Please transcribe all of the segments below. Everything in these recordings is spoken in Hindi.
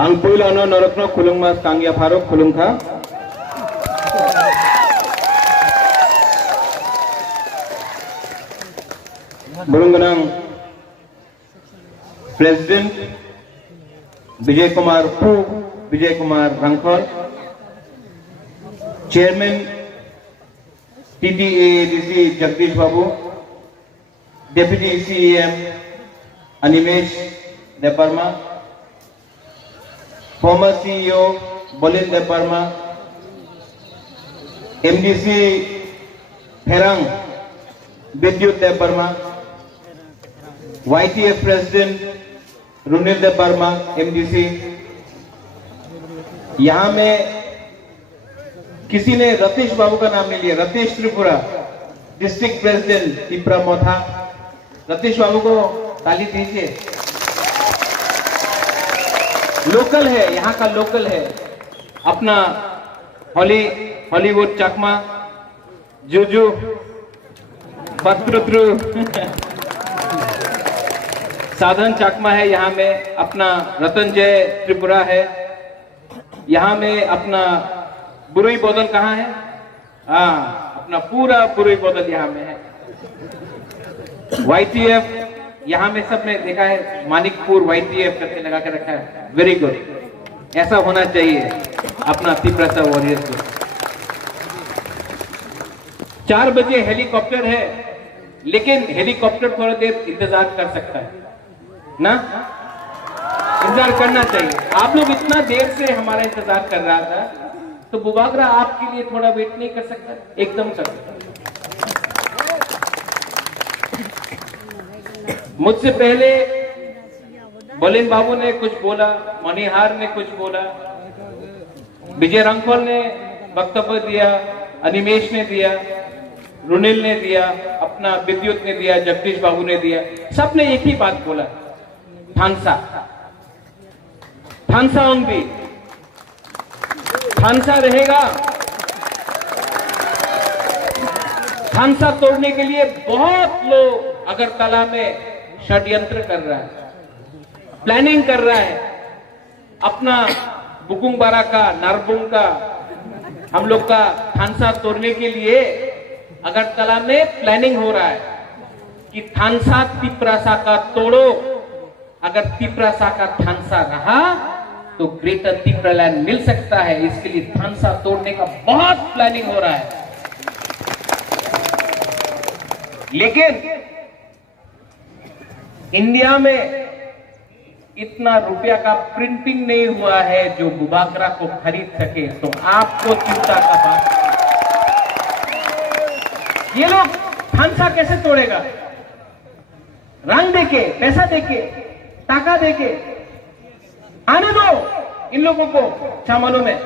Ang puilano norokno khulungmas Kangya Faruk khulungkha. Burungganang President Vijay Kumar Pu Vijay Kumar Rangkol, Chairman TTADC Jagdish Babu, Deputy CEM Animesh Deparma, former CEO Bolin Deparma, MDC Herang Vidyut Deparma, YTF President रुनिल देव वर्मा एमडीसी। यहां में किसी ने रतीश बाबू का नाम नहीं लिया, रतीश त्रिपुरा डिस्ट्रिक्ट प्रेसिडेंट त्रिपुरा मोथा। रतीश बाबू को ताली दीजिए। लोकल है, यहां का लोकल है, अपना हॉलीवुड चकमा जुजू पत्रु साधन चकमा है। यहाँ में अपना रतन जय त्रिपुरा है। यहाँ में अपना बुरुई बोदल कहाँ है? अपना पूरा बुरुई बोदल यहाँ में है। YTF यहाँ में सब ने देखा है, मानिकपुर YTF करके लगा के रखा है। वेरी गुड, ऐसा होना चाहिए अपना त्रिपुरा वॉरियर्स को। 4 बजे हेलीकॉप्टर है, लेकिन हेलीकॉप्टर थोड़ा देर इंतजार कर सकता है ना, इंतजार करना चाहिए। आप लोग इतना देर से हमारा इंतजार कर रहा था, तो बुबागरा आपके लिए थोड़ा वेट नहीं कर सकता? एकदम कर सकता। मुझसे पहले बोलिन बाबू ने कुछ बोला, मणिहार ने कुछ बोला, विजय रंगफल ने वक्तव्य दिया, अनिमेश ने दिया, रुनिल ने दिया, अपना विद्युत ने दिया, जगदीश बाबू ने दिया। सबने एक ही बात बोला, थानसा ओनली, थानसा रहेगा। थानसा तोड़ने के लिए बहुत लोग अगरतला में षड्यंत्र कर रहा है, प्लानिंग कर रहा है। अपना बुकुंगबारा का, नारबुंग का, हम लोग का थानसा तोड़ने के लिए अगरतला में प्लानिंग हो रहा है कि थानसा तिपरासा का तोड़ो। अगर तिपरासा का थानसा रहा तो ग्रेटर तिपरालैंड मिल सकता है। इसके लिए थानसा तोड़ने का बहुत प्लानिंग हो रहा है। लेकिन इंडिया में इतना रुपया का प्रिंटिंग नहीं हुआ है जो बुबागरा को खरीद सके, तो आपको चिंता का बात। ये लोग थानसा कैसे तोड़ेगा? रंग देके, पैसा देके, टाका देके आने दो इन लोगों को। सामानों में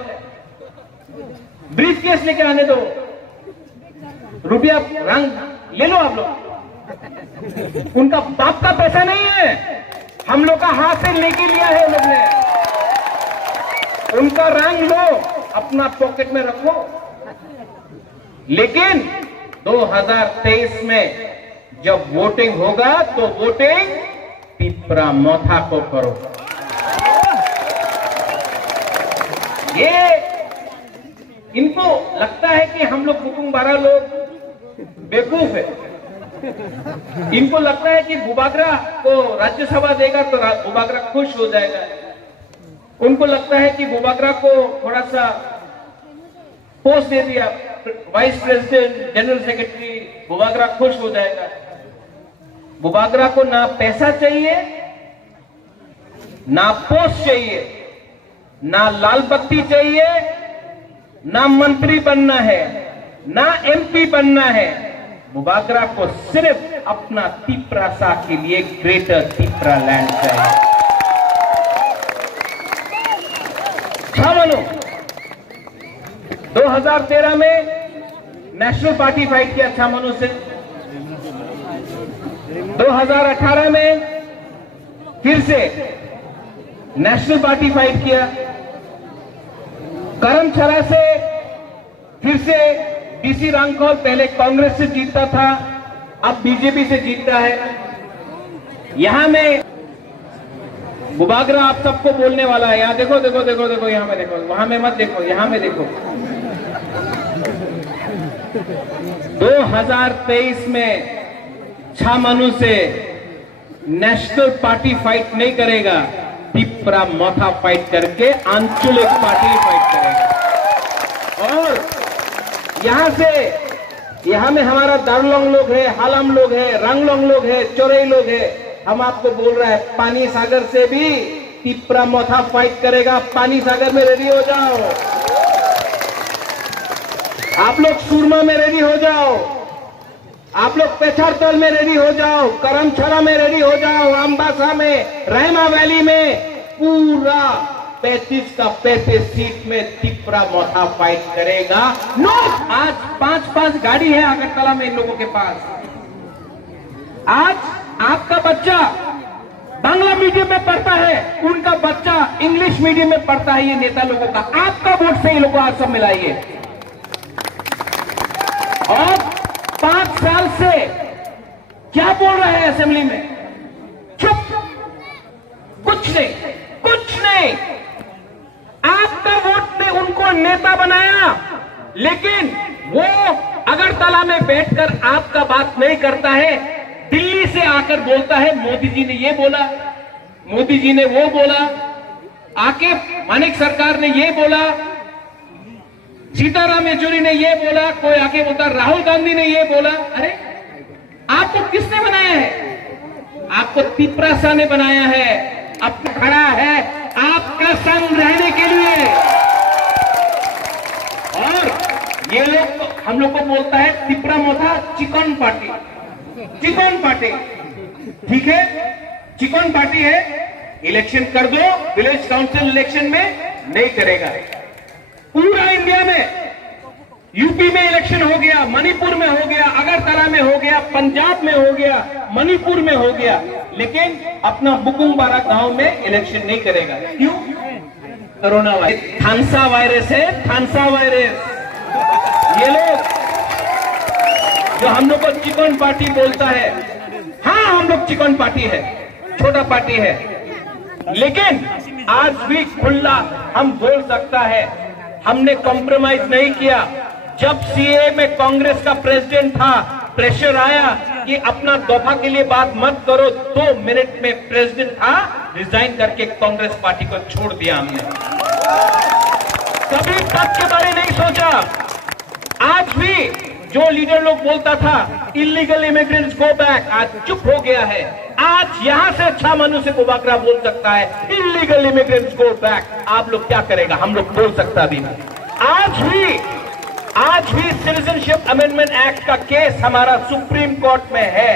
ब्रीफ केस लेके आने दो, रुपया रंग ले लो आप लोग। उनका बाप का पैसा नहीं है, हम लोग का हाथ से लेके लिया है लोग ने। उनका रंग लो, अपना पॉकेट में रखो। लेकिन 2023 में जब वोटिंग होगा तो वोटिंग तिपरा मोथा को करो। ये इनको लगता है कि हम लोग बुकुंगबारा लोग बेवकूफ है। इनको लगता है कि बुबागरा को राज्यसभा देगा तो बुबागरा खुश हो जाएगा। उनको लगता है कि बुबागरा को थोड़ा सा पोस्ट दे दिया, vice president, general secretary, Bubagra खुश हो जाएगा। बुबागरा को ना पैसा चाहिए, ना पोस्ट चाहिए, ना लाल बत्ती चाहिए, ना मंत्री बनना है, ना MP बनना है। बुबागरा को सिर्फ अपना तिपरासा के लिए ग्रेटर तिपरालैंड चाहिए। छावनो 2013 में नेशनल पार्टी फाइट किया छामनू से। 2018 में फिर से नेशनल पार्टी फाइट किया। करमछरा से फिर से DC रांगखोल, पहले कांग्रेस से जीतता था, अब बीजेपी से जीतता है। यहां में बुबागरा आप सबको बोलने वाला है। यहाँ देखो देखो देखो देखो, यहाँ में देखो, वहां में मत देखो, यहाँ में देखो। 2023 में छामानू से नेशनल पार्टी फाइट नहीं करेगा, तिपरा मोथा फाइट करके आंचलिक पार्टी फाइट करेगा। और यहां से यहां में हमारा दारलोंग लोग है, हालम लोग है, रंगलोंग लोग है, चोरई लोग है। हम आपको बोल रहे हैं पानी सागर से भी तिपरा मोथा फाइट करेगा। पानी सागर में रेडी हो जाओ, आप लोग सुरमा में रेडी हो जाओ, आप लोग पेछारतल में रेडी हो जाओ, करमछरा में रेडी हो जाओ, अम्बासा में, रैमा वैली में, पूरा 35 का 35 सीट में तिपरा मोथा फाइट करेगा। नो, आज 5-5 गाड़ी है अगरतला में इन लोगों के पास। आज आपका बच्चा बांग्ला मीडियम में पढ़ता है, उनका बच्चा इंग्लिश मीडियम में पढ़ता है। ये नेता लोगों का आपका वोट से ये लोग आज सब मिलाइए। और 5 साल से क्या बोल रहे हैं असेंबली में? चुप, कुछ नहीं, कुछ नहीं। आपका वोट ने उनको नेता बनाया, लेकिन वो अगरतला में बैठकर आपका बात नहीं करता है। दिल्ली से आकर बोलता है मोदी जी ने ये बोला, मोदी जी ने वो बोला, आके मानिक सरकार ने ये बोला, सीताराम येचुरी ने ये बोला, कोई आके बोलता राहुल गांधी ने ये बोला। अरे आपको किसने बनाया है? आपको तिपरा शाह ने बनाया है। अब खड़ा है आपका संग रहने के लिए। और ये लोग हम लोग को बोलता है तिपरा मोथा चिकन पार्टी, चिकन पार्टी। ठीक है, चिकन पार्टी है। इलेक्शन कर दो, विलेज काउंसिल इलेक्शन में नहीं करेगा। पूरा इंडिया में, यूपी में इलेक्शन हो गया, मणिपुर में हो गया, अगरतला में हो गया, पंजाब में हो गया, मणिपुर में हो गया, लेकिन अपना बुकुमबारा गांव में इलेक्शन नहीं करेगा। क्यों? कोरोना वायरस, थानसा वायरस है, थानसा वायरस। ये लोग जो हम लोग को चिकन पार्टी बोलता है, हाँ हम लोग चिकन पार्टी है, छोटा पार्टी है, लेकिन आज भी खुला हम बोल सकता है हमने कॉम्प्रोमाइज नहीं किया। जब सीए में कांग्रेस का प्रेसिडेंट था, प्रेशर आया कि अपना दफा के लिए बात मत करो, 2 मिनट में प्रेसिडेंट था, रिजाइन करके कांग्रेस पार्टी को छोड़ दिया हमने। कभी पद के बारे नहीं सोचा। आज भी जो लीडर लोग बोलता था इलीगल इमिग्रेंट्स गो बैक, आज चुप हो गया है। आज यहां से अच्छा मनुष्य बुबागरा बोल सकता है इलीगल इमिग्रेंट्स गो बैक। आप लोग क्या करेगा? हम लोग बोल सकता भी नहीं। आज भी सिटीजनशिप अमेंडमेंट एक्ट का केस हमारा सुप्रीम कोर्ट में है।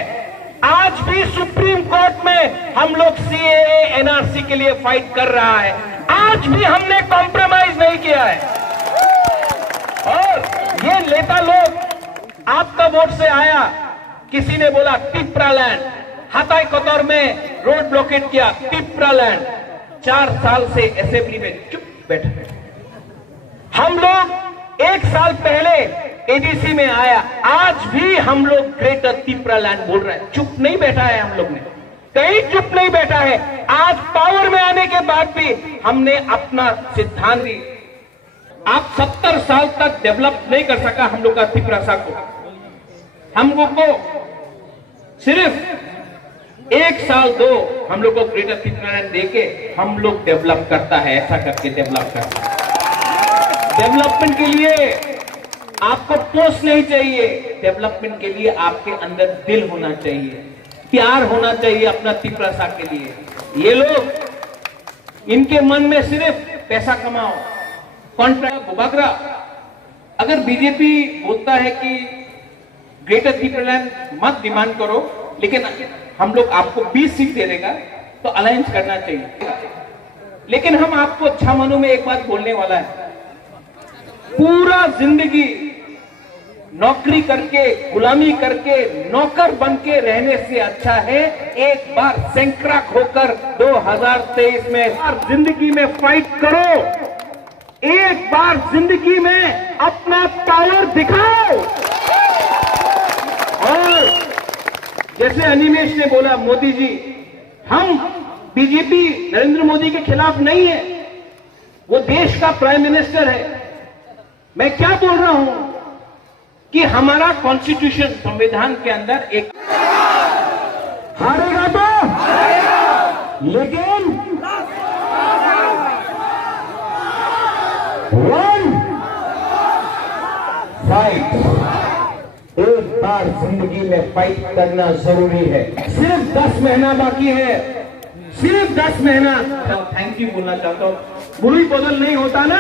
आज भी सुप्रीम कोर्ट में हम लोग सीएए एनआरसी के लिए फाइट कर रहा है। आज भी हमने कॉम्प्रोमाइज नहीं किया है। और ये नेता लोग आपका वोट से आया, किसी ने बोला तिपरा लैंड, हताई कतौर में रोड ब्लॉकेट किया, तिपरा लैंड। 4 साल से असेंबली में चुप बैठे। हम लोग 1 साल पहले एडीसी में आया, आज भी हम लोग ग्रेटर तिपरा लैंड बोल रहे हैं। चुप नहीं बैठा है, हम लोग ने कहीं चुप नहीं बैठा है। आज पावर में आने के बाद भी हमने अपना सिद्धांत दी। आप 70 साल तक डेवलप नहीं कर सका हम लोग का तिपरा शाह को। हम लोग को सिर्फ 1 साल 2 हम लोग को ग्रेटर तिपरा लैंड देके हम लोग डेवलप करता है, ऐसा करके डेवलप करता है। डेवलपमेंट के लिए आपको पोस्ट नहीं चाहिए, डेवलपमेंट के लिए आपके अंदर दिल होना चाहिए, प्यार होना चाहिए अपना तिपरा शाह के लिए। ये लोग इनके मन में सिर्फ पैसा कमाओ, कॉन्ट्रैक्ट। बुबागरा अगर बीजेपी बोलता है कि ग्रेटर तिपरा लैंड मत डिमांड करो, लेकिन हम लोग आपको 20 सीट दे देगा, तो अलायंस करना चाहिए। लेकिन हम आपको छामानू में एक बात बोलने वाला है, पूरा जिंदगी नौकरी करके, गुलामी करके, नौकर बन के रहने से अच्छा है एक बार सैंक्राक होकर 2023 में जिंदगी में फाइट करो। एक बार जिंदगी में अपना पावर दिखाओ। और जैसे अनिमेश ने बोला, मोदी जी हम बीजेपी नरेंद्र मोदी के खिलाफ नहीं है, वो देश का प्राइम मिनिस्टर है। मैं क्या बोल रहा हूं कि हमारा कॉन्स्टिट्यूशन, संविधान के अंदर एक हारेगा तो, लेकिन वन फाइट, एक बार जिंदगी में फाइट करना जरूरी है। सिर्फ 10 महीना बाकी है, सिर्फ 10 महीना। थैंक यू बोलना चाहता हूं। बुरी बदल नहीं होता ना,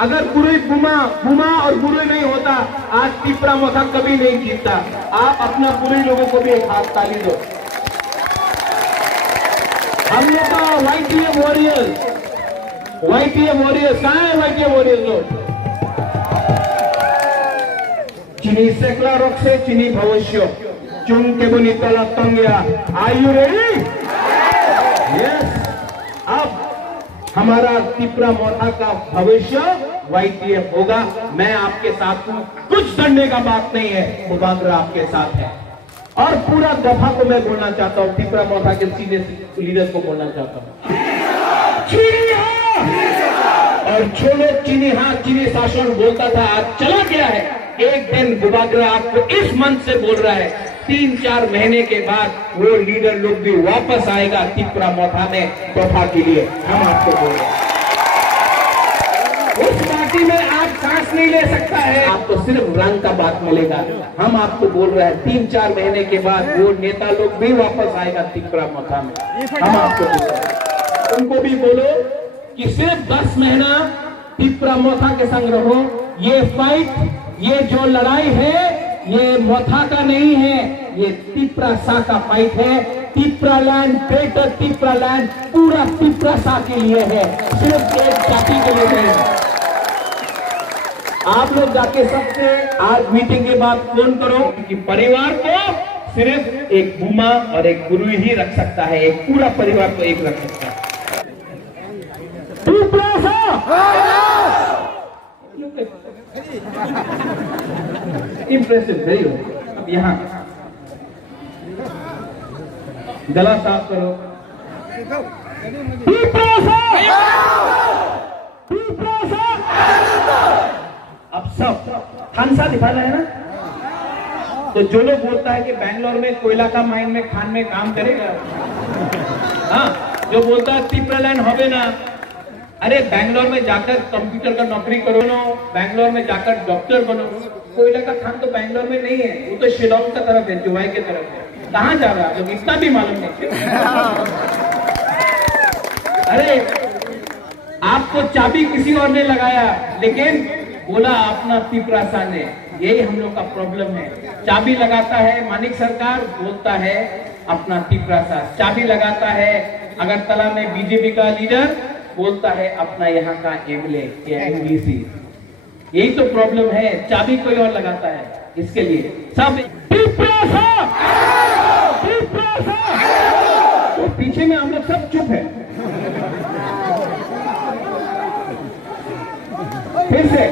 अगर बुरी बुमा और बुरे नहीं होता, आज तिपरा मोथा कभी नहीं जीतता। आप अपना बुरे लोगों को भी एक हाथ ताली दो। हम लोग का वाईटीएम वॉरियर्स कहाँ है? वाईटीएम वॉरियर्स लोग चिनी सेकला रोक से चिनी भविष्य चुन के बुनी तला तंगिया। Are you ready? यस। अब हमारा तिपरा मोथा का भविष्य वाईटीएफ होगा। मैं आपके साथ हूं, कुछ डरने का बात नहीं है, मुबादरा आपके साथ है। और पूरा दफा को मैं बोलना चाहता हूं, तिपरा मोथा के सीनियर लीडर्स को बोलना चाहता हूं, चीनी हाँ और छोड़ो चीनी हाँ। चीनी शासन बोलता था, आज चला गया है। एक दिन मुबादरा आपको इस मन से बोल रहा है, 3-4 महीने के बाद वो लीडर लोग भी वापस आएगा तिपरा मोथा में दफा के लिए। हम आपको बोल रहे हैं, उस पार्टी में आप सांस नहीं ले सकता है, आपको सिर्फ रंग का बात मिलेगा। हम आपको बोल रहे हैं 3-4 महीने के बाद वो नेता लोग भी वापस आएगा तिपरा मोथा में। हम आपको बोल रहे हैं, उनको भी बोलो कि सिर्फ 10 महीना तिपरा मोथा के संग रहो। ये फाइट, ये जो लड़ाई है, ये मोथा का नहीं है, ये तिपरा सा का फाइट है। Tipra land, greater Tipra land पूरा तिपरा सा के लिए है, सिर्फ एक जाति के लिए नहीं। आप लोग जाके सबसे आज मीटिंग के बाद फोन करो कि परिवार को सिर्फ एक बुमा और एक गुरु ही रख सकता है, एक पूरा परिवार को एक रख सकता है। Impressive, very good. अब यहाँ गला साफ करो। अब सब खानसा दिखाना है ना, तो जो लोग बोलता है कि बैंगलोर में कोयला का माइन में खान में काम करेगा, हाँ, जो बोलता है तिपरा लैंड होवे ना, अरे बैंगलोर में जाकर कंप्यूटर का नौकरी करो, बैंगलोर में जाकर डॉक्टर बनो। कोयला का खान तो बैंगलोर में नहीं है, वो तो शिलोंग का तरफ है, जुवाई के तरफ है। कहाँ जा रहा है, इतना भी मालूम नहीं। अरे आपको चाबी किसी और ने लगाया, लेकिन बोला अपना तिपरा सा ने। यही हम लोग का प्रॉब्लम है। चाबी लगाता है मानिक सरकार, बोलता है अपना तिपरा सा। चाबी लगाता है अगरतला में बीजेपी का लीडर, बोलता है अपना यहाँ का एमएलए या एमडीसी। यही तो प्रॉब्लम है, चाबी कोई और लगाता है। इसके लिए सब तो पीछे में हम लोग सब चुप है। फिर से